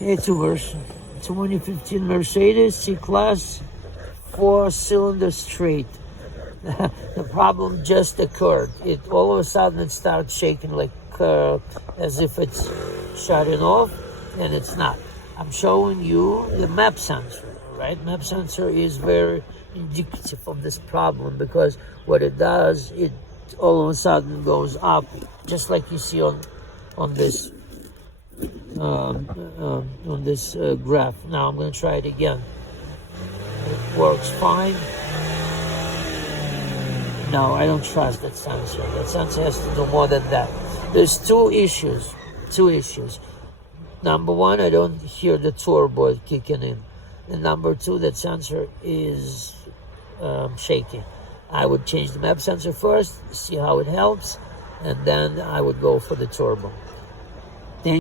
It's a version 2015 Mercedes C-class, 4-cylinder straight. The problem just occurred. It all of a sudden it starts shaking like as if it's shutting off, and it's not. I'm showing you the map sensor, right? Map sensor is very indicative of this problem, because what it does, it all of a sudden goes up, just like you see on this graph. Now I'm going to try it again. It works fine. No, I don't trust that sensor. That sensor has to do more than that. There's two issues. Number one, I don't hear the turbo kicking in. And number two, that sensor is shaking. I would change the map sensor first, see how it helps, and then I would go for the turbo.